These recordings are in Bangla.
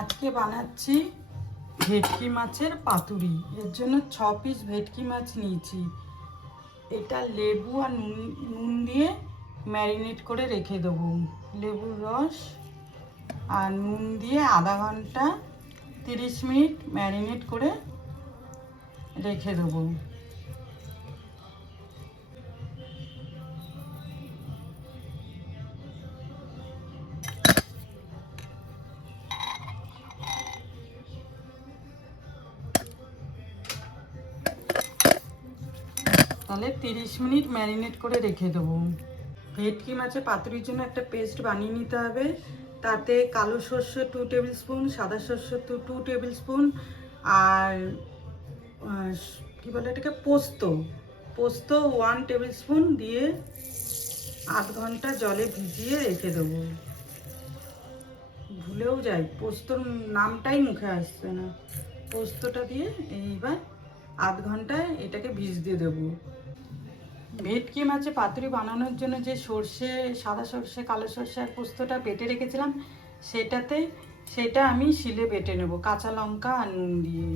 আজকে বানাচ্ছি ভেটকি মাছের পাতুরি। এর জন্য 6 পিস ভেটকি মাছ নিয়েছি। এটা লেবু আর নুন দিয়ে ম্যারিনেট করে রেখে দেবো। লেবুর রস আর নুন দিয়ে আধা ঘন্টা 30 মিনিট ম্যারিনেট করে রেখে দেবো। তাহলে 30 মিনিট ম্যারিনেট করে রেখে দেবো। ভেটকি মাছের পাতুরির জন্য একটা পেস্ট বানিয়ে নিতে হবে। তাতে কালো সর্ষে 2 টেবিল স্পুন, সাদা সর্ষে 2 টেবিল স্পুন আর কী বলে এটাকে পোস্ত 1 টেবিল স্পুন দিয়ে আধ ঘন্টা জলে ভিজিয়ে রেখে দেবো। ভুলেও যাই, পোস্তর নামটাই মুখে আসছে না। পোস্তটা দিয়ে এইবার আধ ঘন্টায় এটাকে ভিজিয়ে দেবো। ভেটকি মাছে পাতুরি বানানোর জন্য যে সর্ষে, সাদা সর্ষে, কালো সর্ষে আর পোস্তটা বেটে রেখেছিলাম সেটা আমি শিলে বেটে নেব কাঁচা লঙ্কা আর নুন দিয়ে।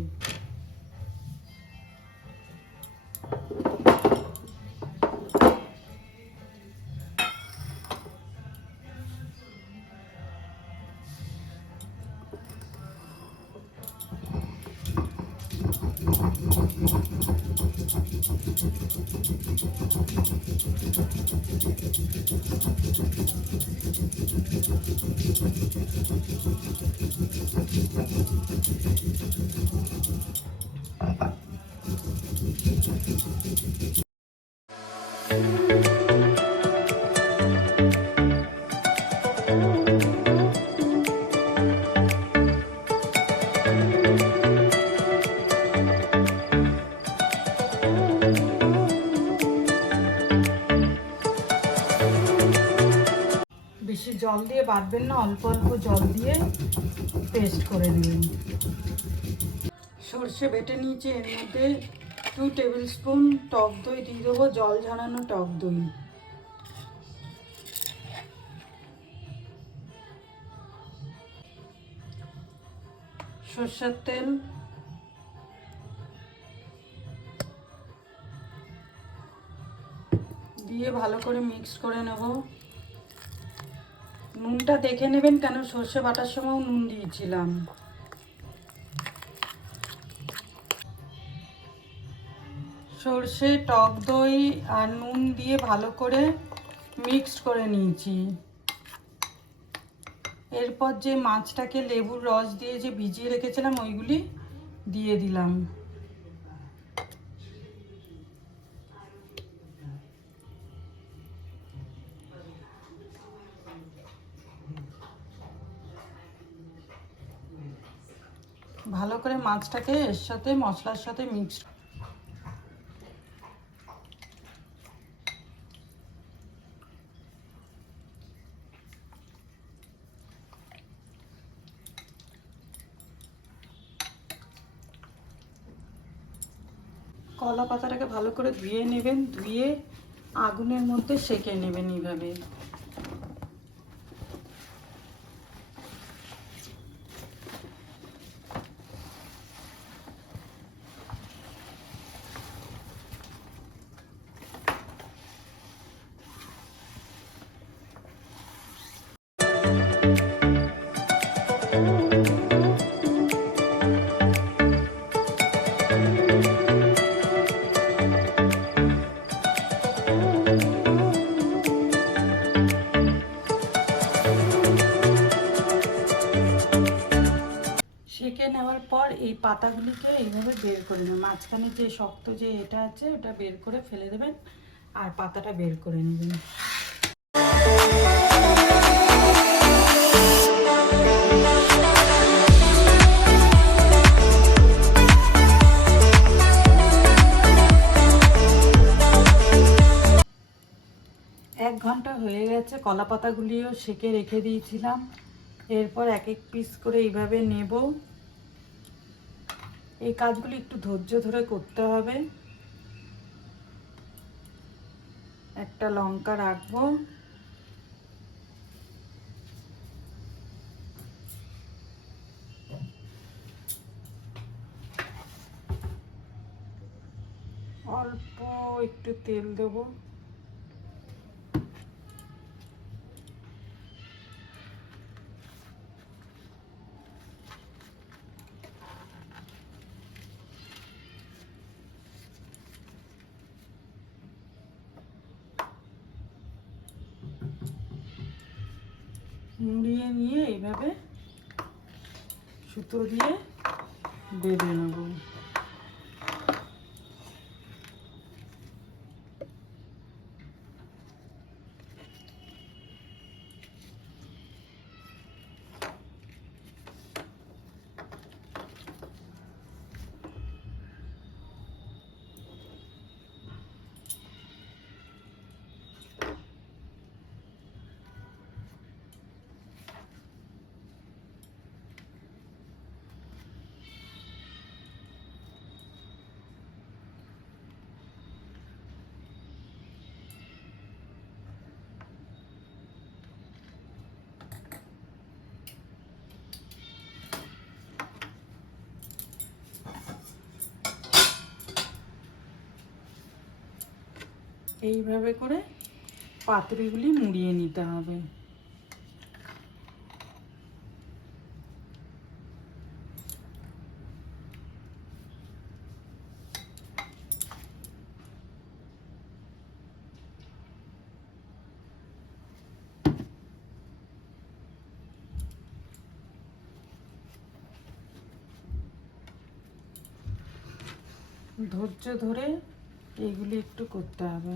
বেশি জল দিয়ে বাটবেন না, অল্প অল্প জল দিয়ে পেস্ট করে নেবেন। সর্ষে বেটে নিয়েছি, এর মধ্যে 2 টেবিল স্পুন টক দই দিয়ে দেবো, জল ঝরানো টক দই। সর্ষের তেল, দিয়ে ভালো করে মিক্স করে নেব। নুনটা দেখে নেবেন, কেন সর্ষে বাটার সময় নুন দিয়েছিলাম। সর্ষে, টক দই আর নুন দিয়ে ভালো করে মিক্সড করে নিয়েছি। এরপর যে মাছটাকে লেবুর রস দিয়ে যে ভিজিয়ে রেখেছিলাম ওইগুলি দিয়ে দিলাম। ভালো করে মাছটাকে এর সাথে মশলার সাথে মিক্স। কলা পাতাটাকে ভালো করে ধুয়ে নেবেন, ধুয়ে আগুনের মধ্যে সেঁকে নেবেন এইভাবে। সেঁকে নেওয়ার পর এই পাতাগুলিকে এইভাবে বের করে নেবেন। মাঝখানে যে শক্ত যে এটা আছে ওটা বের করে ফেলে দেবেন আর পাতাটা বের করে নেবেন। 1 ঘন্টা হয়ে গেছে, কলা পাতাগুলিও সেঁকে রেখে দিয়েছিলাম। এরপর এক এক পিস করে এইভাবে নেব। এই কাজগুলি একটু ধৈর্য ধরে করতে হবে। একটা লঙ্কা রাখবো, অল্প একটু তেল দেবো। মুড়িয়ে নিয়ে এইভাবে সুতো দিয়ে বেঁধে নেব। এইভাবে করে পাতুরিগুলি মুড়িয়ে নিতে হবে। ধৈর্য ধরে এইগুলি একটু করতে হবে।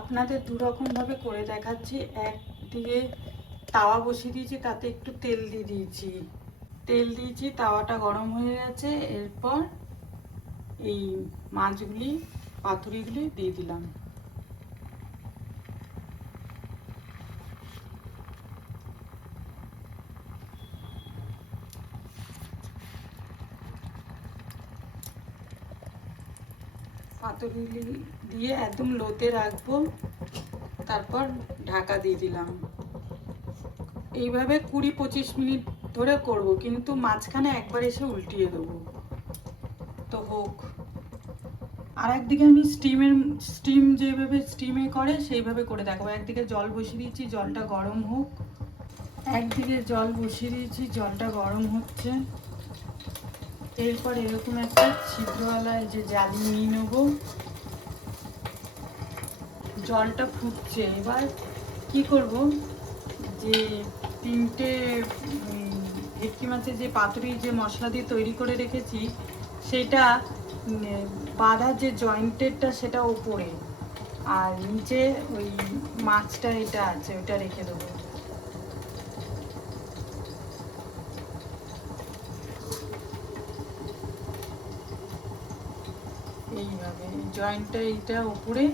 আপনাদের দুরকমভাবে করে দেখাচ্ছি। একদিকে তাওয়া বসিয়ে দিয়েছি, তাতে একটু তেল দিয়ে দিয়েছি। তাওয়াটা গরম হয়ে গেছে। এরপর এই মাছগুলি, পাতুরিগুলি দিয়ে দিলাম। পাতুরিগুলি দিয়ে একদম লোতে রাখবো, তারপর ঢাকা দিয়ে দিলাম। এইভাবে 20-25 মিনিট ধরে করব, কিন্তু মাঝখানে একবার এসে উল্টিয়ে দেবো। তো হোক। আর একদিকে আমি স্টিম যেভাবে স্টিমে করে সেইভাবে করে দেখাবো। একদিকে জল বসিয়ে দিয়েছি, জলটা গরম হোক। একদিকে জল বসিয়ে দিয়েছি, জলটা গরম হচ্ছে। এরপর এরকম একটা ছিদ্রওয়ালা যে জালি নিয়ে নেবো। জলটা ফুটছে। এবার কি করব, যে 3টে ভেটকি মাছের যে পাতুরি যে মশলা দিয়ে তৈরি করে রেখেছি, সেটা বাঁধার যে জয়েন্টেডটা সেটা ওপরে, আর নিচে ওই মাছটা এটা আছে, ওইটা রেখে দেবো। এইভাবে জয়েন্টটা এইটা উপরে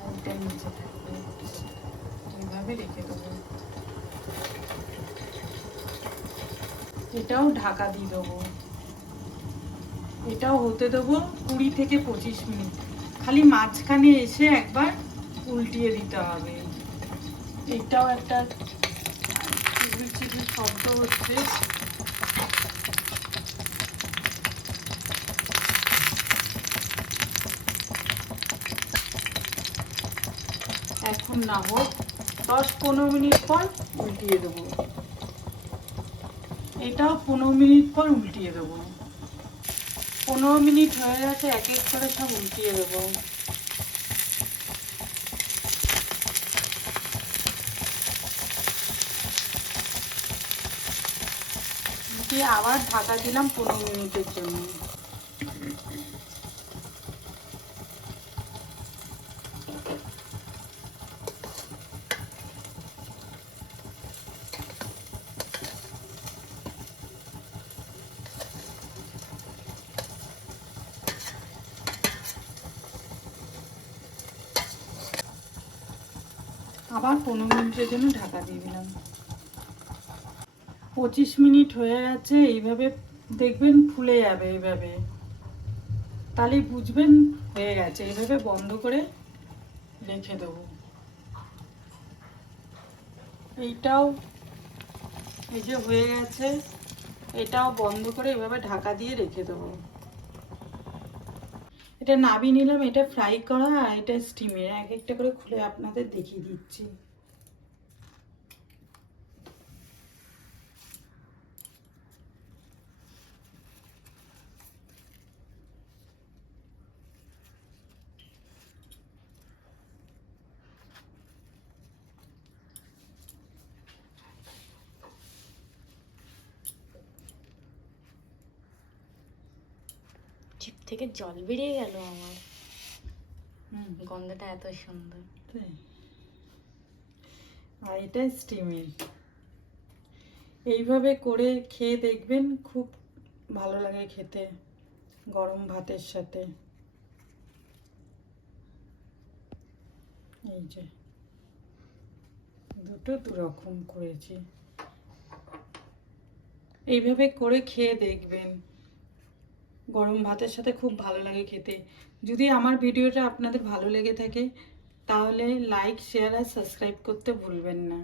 আর এটা নিচে থাকবে, এইভাবে রেখে দেবো। এটাও ঢাকা দিয়ে দেবো। এটাও হতে দেবো 20 থেকে 25 মিনিট। খালি মাঝখানে এসে একবার উল্টিয়ে দিতে হবে। এটাও একটা চিবির চিবির শব্দ হচ্ছে। এখন না হোক, 10-15 মিনিট পর উল্টিয়ে দেবো। এটাও 15 মিনিট পর উল্টিয়ে দেবো। 15 মিনিট হয়ে গেছে, এক এক করে সব উল্টিয়ে দেবো। দিয়ে আবার ঢাকা দিলাম 15 মিনিটের জন্য। আবার 15 মিনিটের জন্য ঢাকা দিয়ে দিলাম। 25 মিনিট হয়ে গেছে। এইভাবে দেখবেন ফুলে যাবে, এইভাবে তাহলে বুঝবেন হয়ে গেছে। এইভাবে বন্ধ করে রেখে দেবো। এইটাও এই যে হয়ে গেছে, এটাও বন্ধ করে এভাবে ঢাকা দিয়ে রেখে দেবো। এটা নামিয়ে নিলাম। এটা ফ্রাই করা আর এটা স্টিমের। এক একটা করে খুলে আপনাদের দেখিয়ে দিচ্ছি। জিভ থেকে জল বেরিয়ে গেল আমার। গন্ধটা এত সুন্দর। আর এটা স্টিমের। এইভাবে করে খেয়ে দেখবেন, খুব ভালো লাগে খেতে গরম ভাতের সাথে। এই যে দুটো দুরকম করেছি। এইভাবে করে খেয়ে দেখবেন, গরম ভাতের সাথে খুব ভালো লাগে খেতে। যদি আমার ভিডিওটা আপনাদের ভালো লেগে থাকে তাহলে লাইক, শেয়ার আর সাবস্ক্রাইব করতে ভুলবেন না।